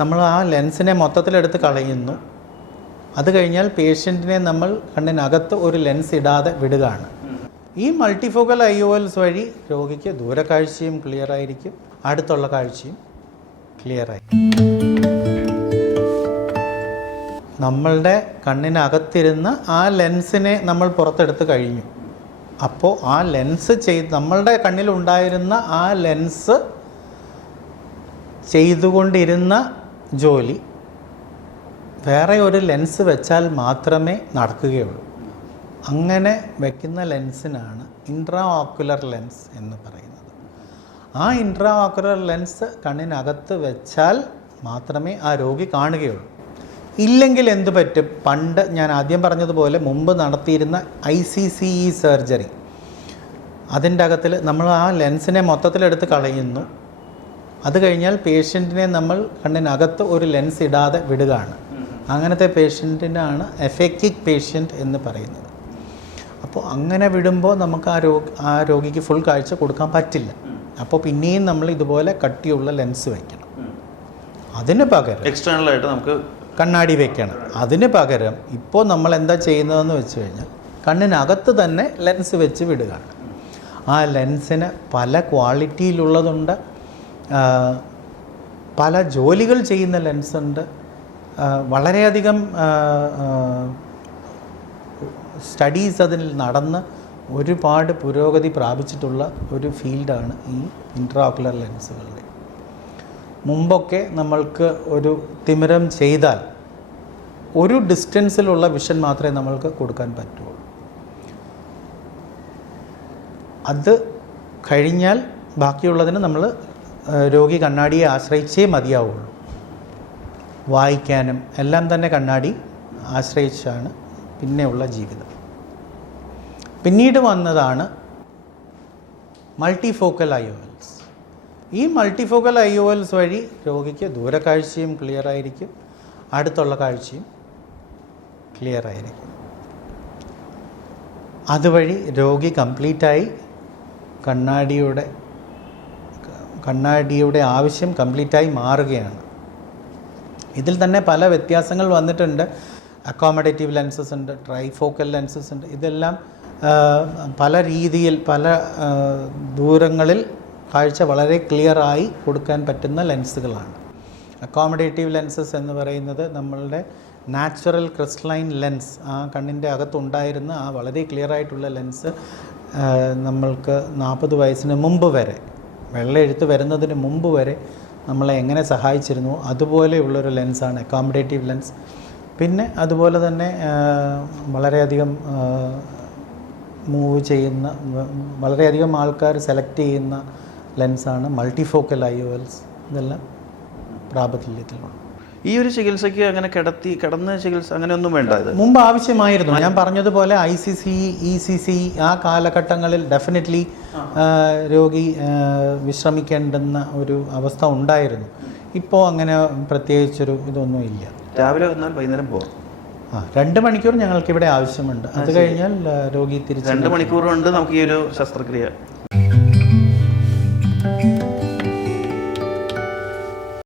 നമ്മൾ ആ ലെൻസിനെ മൊത്തത്തിലെടുത്ത് കളയുന്നു. അത് കഴിഞ്ഞാൽ പേഷ്യൻറ്റിനെ നമ്മൾ കണ്ണിനകത്ത് ഒരു ലെൻസ് ഇടാതെ വിടുകയാണ്. ഈ മൾട്ടിഫോക്കൽ IOLs വഴി രോഗിക്ക് ദൂരക്കാഴ്ചയും ക്ലിയർ ആയിരിക്കും, അടുത്തുള്ള കാഴ്ചയും ക്ലിയർ ആയിരിക്കും. നമ്മളുടെ കണ്ണിനകത്തിരുന്ന് ആ ലെൻസിനെ നമ്മൾ പുറത്തെടുത്ത് കഴിഞ്ഞു. അപ്പോൾ ആ ലെൻസ് നമ്മളുടെ കണ്ണിലുണ്ടായിരുന്ന ആ ലെൻസ് ചെയ്തുകൊണ്ടിരുന്ന ജോലി വേറെ ഒരു ലെൻസ് വെച്ചാൽ മാത്രമേ നടക്കുകയുള്ളൂ. അങ്ങനെ വയ്ക്കുന്ന ലെൻസിനാണ് ഇൻട്രാ ഓക്കുലർ ലെൻസ് എന്ന് പറയുന്നത്. ആ ഇൻട്രാ ഓക്കുലർ ലെൻസ് കണ്ണിനകത്ത് വെച്ചാൽ മാത്രമേ ആ രോഗി കാണുകയുള്ളൂ. ഇല്ലെങ്കിൽ എന്തു പറ്റും? പണ്ട് ഞാൻ ആദ്യം പറഞ്ഞതുപോലെ മുമ്പ് നടത്തിയിരുന്ന ICCE സർജറി, അതിൻ്റെ അകത്തിൽ നമ്മൾ ആ ലെൻസിനെ മൊത്തത്തിലെടുത്ത് കളയുന്നു. അത് കഴിഞ്ഞാൽ പേഷ്യൻറ്റിനെ നമ്മൾ കണ്ണിനകത്ത് ഒരു ലെൻസ് ഇടാതെ വിടുകയാണ്. അങ്ങനത്തെ പേഷ്യൻറ്റിനാണ് എഫക്റ്റിക് പേഷ്യൻ്റ് എന്ന് പറയുന്നത്. അപ്പോൾ അങ്ങനെ വിടുമ്പോൾ നമുക്ക് ആ രോഗിക്ക് ഫുൾ കാഴ്ച കൊടുക്കാൻ പറ്റില്ല. അപ്പോൾ പിന്നെയും നമ്മൾ ഇതുപോലെ കട്ടിയുള്ള ലെൻസ് വയ്ക്കണം. അതിന് പകരം എക്സ്റ്റേണലായിട്ട് നമുക്ക് കണ്ണാടി വയ്ക്കണം. അതിന് പകരം ഇപ്പോൾ നമ്മൾ എന്താ ചെയ്യുന്നതെന്ന് വെച്ച് കഴിഞ്ഞാൽ കണ്ണിനകത്ത് തന്നെ ലെൻസ് വെച്ച് വിടുകയാണ്. ആ ലെൻസിന് പല ക്വാളിറ്റിയിലുള്ളതുണ്ട്, പല ജോലികൾ ചെയ്യുന്ന ലെൻസുണ്ട്. വളരെയധികം സ്റ്റഡീസ് അതിൽ നടന്ന് ഒരുപാട് പുരോഗതി പ്രാപിച്ചിട്ടുള്ള ഒരു ഫീൽഡാണ് ഈ ഇൻട്രാഓക്കുലർ ലെൻസുകളുടെ. മുമ്പൊക്കെ നമ്മൾക്ക് ഒരു തിമിരം ചെയ്താൽ ഒരു ഡിസ്റ്റൻസിലുള്ള വിഷൻ മാത്രമേ നമ്മൾക്ക് കൊടുക്കാൻ പറ്റുള്ളൂ. അത് കഴിഞ്ഞാൽ ബാക്കിയുള്ളതിന് നമ്മൾ രോഗി കണ്ണാടിയെ ആശ്രയിച്ചേ മതിയാവുള്ളൂ. വായിക്കാനും എല്ലാം തന്നെ കണ്ണാടി ആശ്രയിച്ചാണ് പിന്നെയുള്ള ജീവിതം. പിന്നീട് വന്നതാണ് മൾട്ടിഫോക്കൽ IOLs. ഈ മൾട്ടിഫോക്കൽ IOLs വഴി രോഗിക്ക് ദൂരക്കാഴ്ചയും ക്ലിയർ ആയിരിക്കും, അടുത്തുള്ള കാഴ്ചയും ക്ലിയർ ആയിരിക്കും. അതുവഴി രോഗി കംപ്ലീറ്റായി കണ്ണാടിയുടെ ആവശ്യം കംപ്ലീറ്റായി മാറുകയാണ്. ഇതിൽ തന്നെ പല വ്യത്യാസങ്ങൾ വന്നിട്ടുണ്ട്. അക്കോമഡേറ്റീവ് ലെൻസസ് ഉണ്ട്, ട്രൈഫോക്കൽ ലെൻസസ് ഉണ്ട്. ഇതെല്ലാം പല രീതിയിൽ പല ദൂരങ്ങളിൽ കാഴ്ച വളരെ ക്ലിയറായി കൊടുക്കാൻ പറ്റുന്ന ലെൻസുകളാണ്. അക്കോമഡേറ്റീവ് ലെൻസസ് എന്ന് പറയുന്നത് നമ്മളുടെ നാച്ചുറൽ ക്രിസ്റ്റലൈൻ ലെൻസ്, ആ കണ്ണിൻ്റെ അകത്തുണ്ടായിരുന്ന ആ വളരെ ക്ലിയറായിട്ടുള്ള ലെൻസ് നമ്മൾക്ക് 40 വയസ്സിന് മുമ്പ് വരെ, വെള്ളയെഴുത്ത് വരുന്നതിന് മുമ്പ് വരെ നമ്മളെ എങ്ങനെ സഹായിച്ചിരുന്നു അതുപോലെയുള്ളൊരു ലെൻസാണ് അക്കോമഡേറ്റീവ് ലെൻസ്. പിന്നെ അതുപോലെ തന്നെ വളരെയധികം മൂവ് ചെയ്യുന്ന, വളരെയധികം ആൾക്കാർ സെലക്ട് ചെയ്യുന്ന ലെൻസാണ് മൾട്ടിഫോക്കൽ IOLs. ഇതെല്ലാം പ്രാബല്യത്തിലുണ്ട്. ഈ ഒരു ചികിത്സയ്ക്ക് അങ്ങനെ കിടന്ന് ചികിത്സ അങ്ങനെയൊന്നും വേണ്ട. ഇത് മുമ്പ് ആവശ്യമായിരുന്നു. ഞാൻ പറഞ്ഞതുപോലെ ICCE, ECCE ആ കാലഘട്ടങ്ങളിൽ ഡെഫിനറ്റ്ലി രോഗി വിശ്രമിക്കേണ്ടുന്ന ഒരു അവസ്ഥ ഉണ്ടായിരുന്നു. ഇപ്പോൾ അങ്ങനെ പ്രത്യേകിച്ചൊരു ഇതൊന്നും ഇല്ല. രാവിലെ വന്നാൽ വൈകുന്നേരം പോകാം. 2 മണിക്കൂർ ഞങ്ങൾക്കിവിടെ ആവശ്യമുണ്ട്. അത് കഴിഞ്ഞാൽ രോഗി തിരിച്ച് 2 മണിക്കൂർ കൊണ്ട് നമുക്ക് ഈ ഒരു ശസ്ത്രക്രിയ